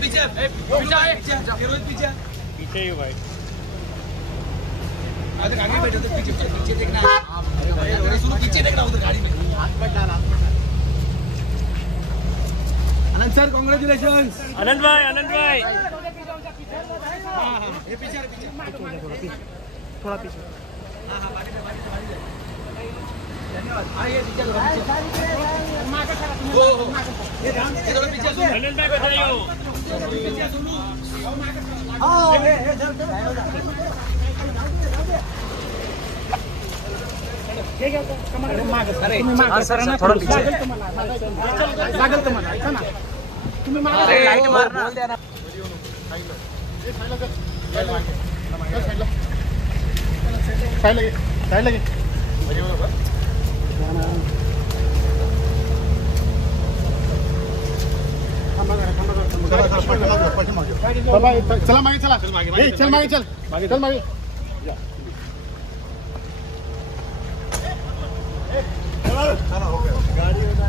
पीछे ही भाई। आगे बैठो तो पीछे देखना। पीछे देखना उधर गाड़ी में। आनंद सर कांग्रेचुलेशंस। आनंद भाई ये पीछे थोड़ा पीछे। धन्यवाद। ये पीछे थोड़ा पीछे आनंद भाई बताइए। पीछे सुनो। लाईट मारना साइड लगे चला मागे चल मागे